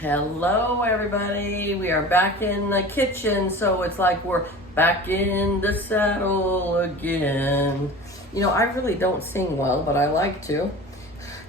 Hello everybody, we are back in the kitchen, so it's like we're back in the saddle again. You know, I really don't sing well, but I like to.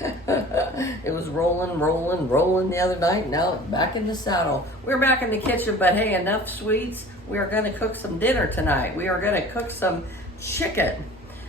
It was rolling the other night. Now it's back in the saddle. We're back in the kitchen, but hey, enough sweets. We are gonna cook some dinner tonight. We are gonna cook some chicken.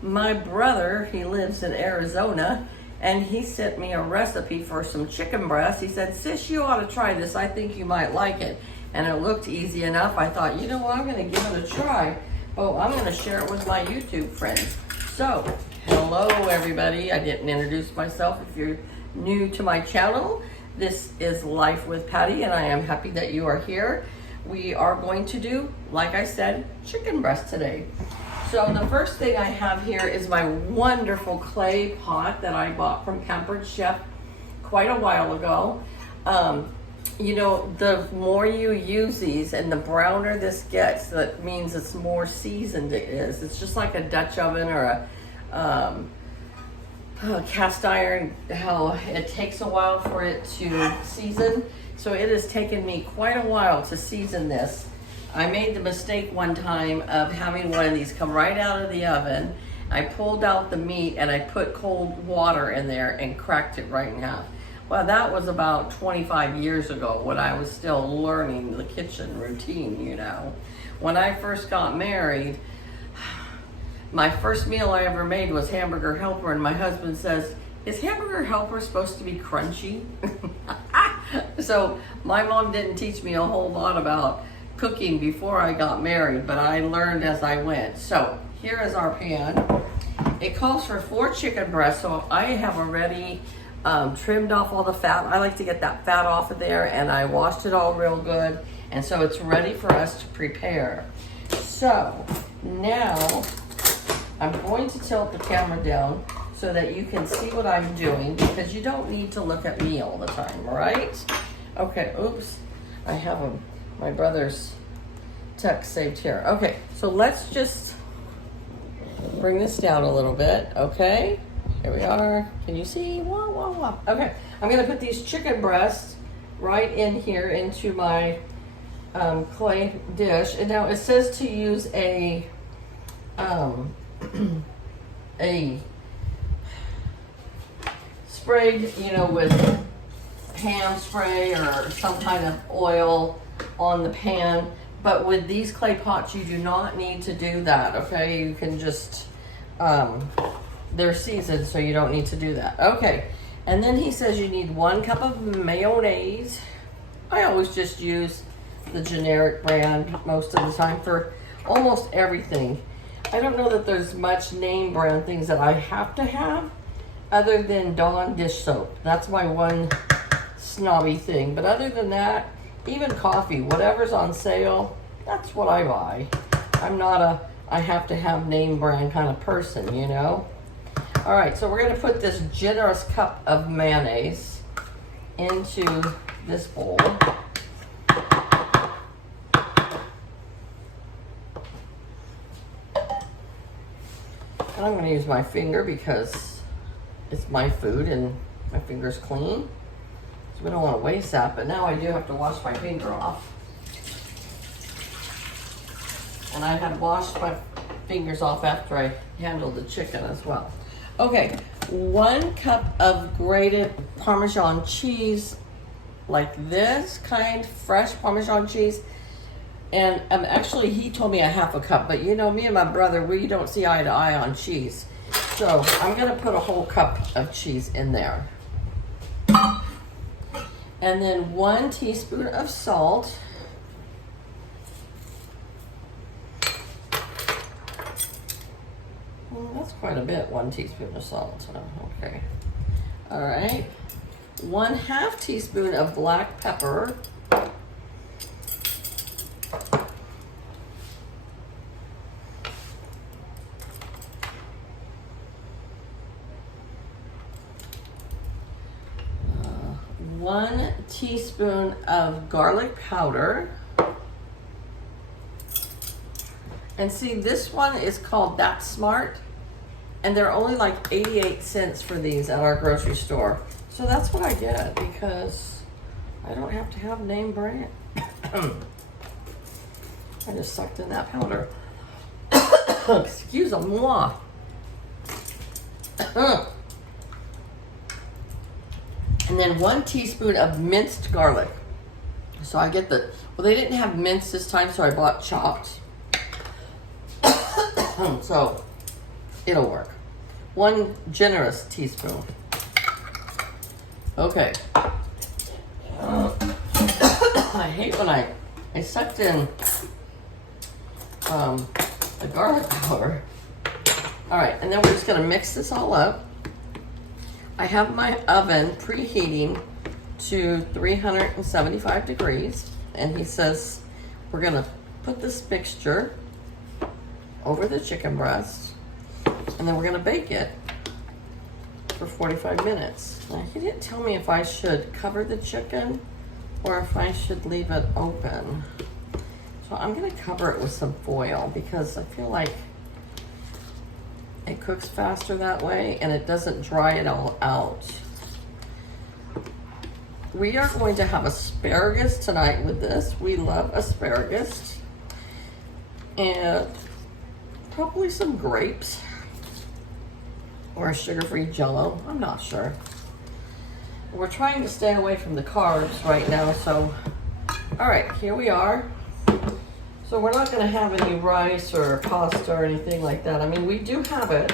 My brother, he lives in Arizona, and he sent me a recipe for some chicken breast. He said, "Sis, you ought to try this. I think you might like it." And it looked easy enough. I thought, you know what, I'm gonna give it a try. Oh, I'm gonna share it with my YouTube friends. So, hello everybody. I didn't introduce myself. If you're new to my channel, this is Life with Patty, and I am happy that you are here. We are going to do, like I said, chicken breast today. So the first thing I have here is my wonderful clay pot that I bought from Pampered Chef quite a while ago. You know, the more you use these and the browner this gets, that means it's more seasoned it is. It's just like a Dutch oven or a cast iron, how it takes a while for it to season. So it has taken me quite a while to season this. I made the mistake one time of having one of these come right out of the oven. I pulled out the meat and I put cold water in there and cracked it right in half. Well, that was about 25 years ago when I was still learning the kitchen routine, you know. When I first got married, my first meal I ever made was hamburger helper, and my husband says, "Is hamburger helper supposed to be crunchy?" So my mom didn't teach me a whole lot about cooking before I got married, but I learned as I went. So here is our pan. It calls for 4 chicken breasts, so I have already trimmed off all the fat. I like to get that fat off of there, and I washed it all real good, and so it's ready for us to prepare. So now I'm going to tilt the camera down so that you can see what I'm doing, because you don't need to look at me all the time, right? Okay, oops, I have my brother's text saved here. Okay, so let's just bring this down a little bit, okay? Here we are. Can you see? Wah, wah, wah. Okay, I'm gonna put these chicken breasts right in here into my clay dish. And now it says to use a sprayed, you know, with ham spray or some kind of oil on the pan. But with these clay pots, you do not need to do that, okay? You can just, they're seasoned, so you don't need to do that. Okay, and then he says you need 1 cup of mayonnaise. I always just use the generic brand most of the time for almost everything. I don't know that there's much name brand things that I have to have other than Dawn dish soap. That's my one snobby thing. But other than that, even coffee, whatever's on sale, that's what I buy. I'm not a I have to have name brand kind of person, you know? All right, so we're gonna put this generous cup of mayonnaise into this bowl. And I'm gonna use my finger because it's my food and my finger's clean. So we don't wanna waste that, but now I do have to wash my finger off. And I had washed my fingers off after I handled the chicken as well. Okay, 1 cup of grated Parmesan cheese, like this kind, fresh Parmesan cheese. And actually, he told me a 1/2 cup, but you know, me and my brother, we don't see eye to eye on cheese. So I'm gonna put a whole cup of cheese in there. And then 1 teaspoon of salt. Well, that's quite a bit, 1 teaspoon of salt. Oh, okay. All right. 1/2 teaspoon of black pepper. One teaspoon of garlic powder. And see, this one is called That Smart, and they're only like 88 cents for these at our grocery store. So that's what I get because I don't have to have name brand. I just sucked in that powder. Excuse-moi. And then 1 teaspoon of minced garlic. So I get the, well, they didn't have minced this time, so I bought chopped. So it'll work. 1 generous teaspoon. Okay. I hate when I sucked in the garlic powder. All right, and then we're just gonna mix this all up. I have my oven preheating to 375 degrees, and he says we're gonna put this mixture over the chicken breast, and then we're gonna bake it for 45 minutes. Now, he didn't tell me if I should cover the chicken or if I should leave it open. So I'm gonna cover it with some foil because I feel like it cooks faster that way and it doesn't dry it all out. We are going to have asparagus tonight with this. We love asparagus. And probably some grapes or a sugar-free Jell-O. I'm not sure. We're trying to stay away from the carbs right now, so all right, here we are. So we're not going to have any rice or pasta or anything like that. I mean, we do have it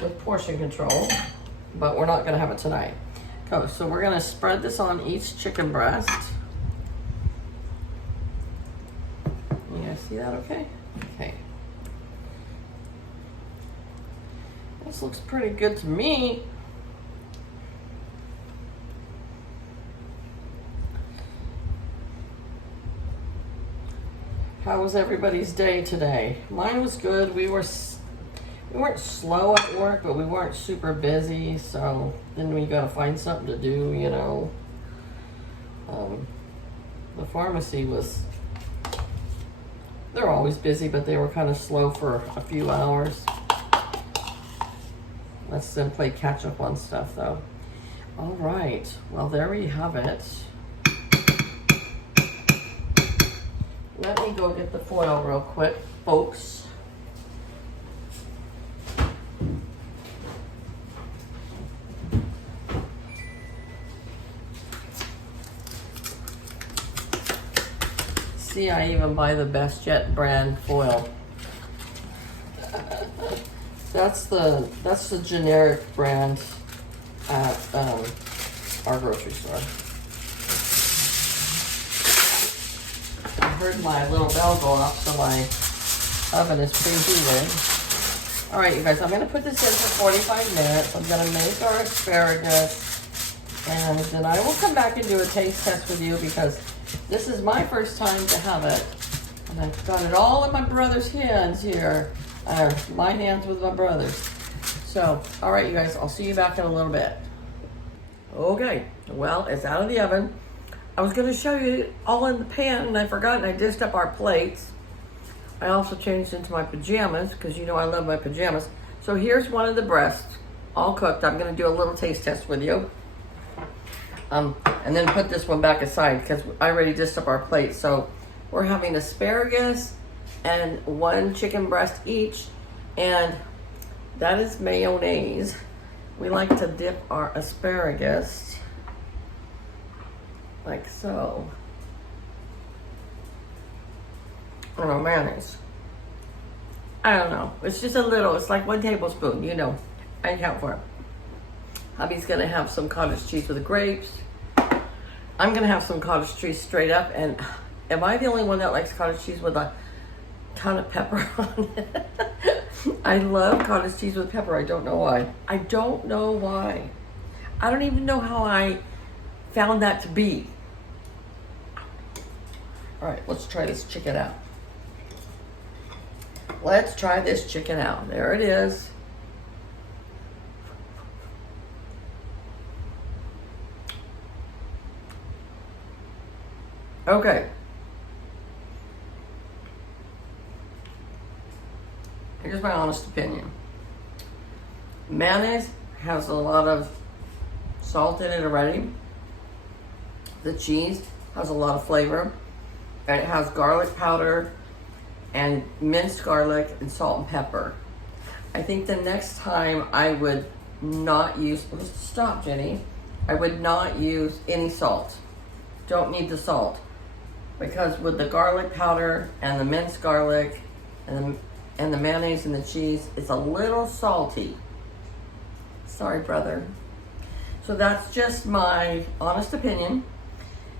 with portion control, but we're not going to have it tonight. Okay, so we're going to spread this on each chicken breast. You guys see that okay? Okay. This looks pretty good to me. How was everybody's day today? Mine was good. We weren't slow at work, but we weren't super busy. So then we gotta find something to do, you know. The pharmacy they're always busy, but they were kind of slow for a few hours. Let's then play catch up on stuff though. All right, well there we have it. Let me go get the foil real quick, folks. See, I even buy the Best Jet brand foil. That's the generic brand at our grocery store. I heard my little bell go off, so my oven is preheated. All right, you guys, I'm gonna put this in for 45 minutes. I'm gonna make our asparagus, and then I will come back and do a taste test with you because this is my first time to have it. And I've got it all in my brother's hands here. My hands with my brother's. So, all right, you guys, I'll see you back in a little bit. Okay, well, it's out of the oven. I was going to show you all in the pan, and I forgot, and I dished up our plates. I also changed into my pajamas, because you know I love my pajamas. So here's one of the breasts, all cooked. I'm going to do a little taste test with you. And then put this one back aside, because I already dished up our plates. So we're having asparagus and 1 chicken breast each, and that is mayonnaise. We like to dip our asparagus like so. I don't know, mayonnaise. I don't know. It's just a little. It's like 1 tablespoon, you know. I account for it. Hubby's gonna have some cottage cheese with the grapes. I'm gonna have some cottage cheese straight up. And am I the only one that likes cottage cheese with a ton of pepper on it? I love cottage cheese with pepper. I don't know why. I don't know why. I don't even know how I found that to be. All right, let's try this chicken out. Let's try this chicken out. There it is. Okay. Here's my honest opinion. Mayonnaise has a lot of salt in it already. The cheese has a lot of flavor, and it has garlic powder and minced garlic and salt and pepper. I think the next time I would not use, stop Jenny, I would not use any salt. Don't need the salt, because with the garlic powder and the minced garlic and the mayonnaise and the cheese, it's a little salty. Sorry, brother. So that's just my honest opinion.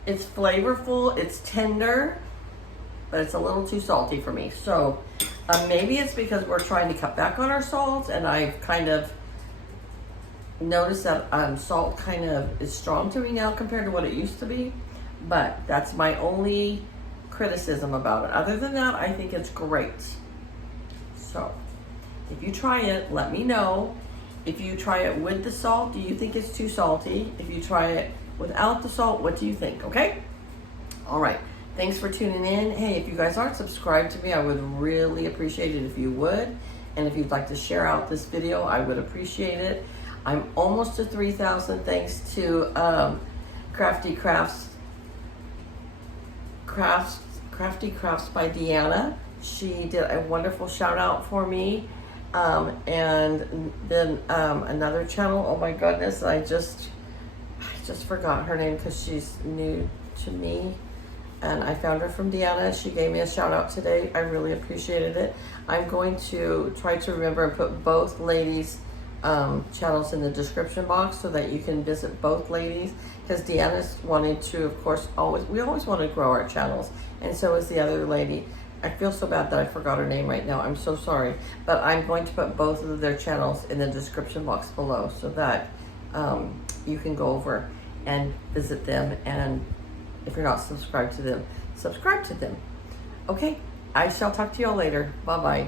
It's flavorful, it's tender, but it's a little too salty for me. So maybe it's because we're trying to cut back on our salt, and I've kind of noticed that salt kind of is strong to me now compared to what it used to be. But that's my only criticism about it. Other than that, I think it's great. So if you try it, let me know. If you try it with the salt, do you think it's too salty? If you try it without the salt, what do you think? Okay? All right. Thanks for tuning in. Hey, if you guys aren't subscribed to me, I would really appreciate it if you would. And if you'd like to share out this video, I would appreciate it. I'm almost to 3,000 thanks to Crafty Crafts by Deanna. She did a wonderful shout out for me. And then another channel, oh my goodness, I just forgot her name because she's new to me, and I found her from Deanna. She gave me a shout out today. I really appreciated it. I'm going to try to remember and put both ladies' channels in the description box so that you can visit both ladies, because Deanna's wanted to, of course, we always want to grow our channels, and so is the other lady. I feel so bad that I forgot her name right now. I'm so sorry. But I'm going to put both of their channels in the description box below so that you can go over and visit them. And if you're not subscribed to them, subscribe to them. Okay, I shall talk to y'all later. Bye-bye.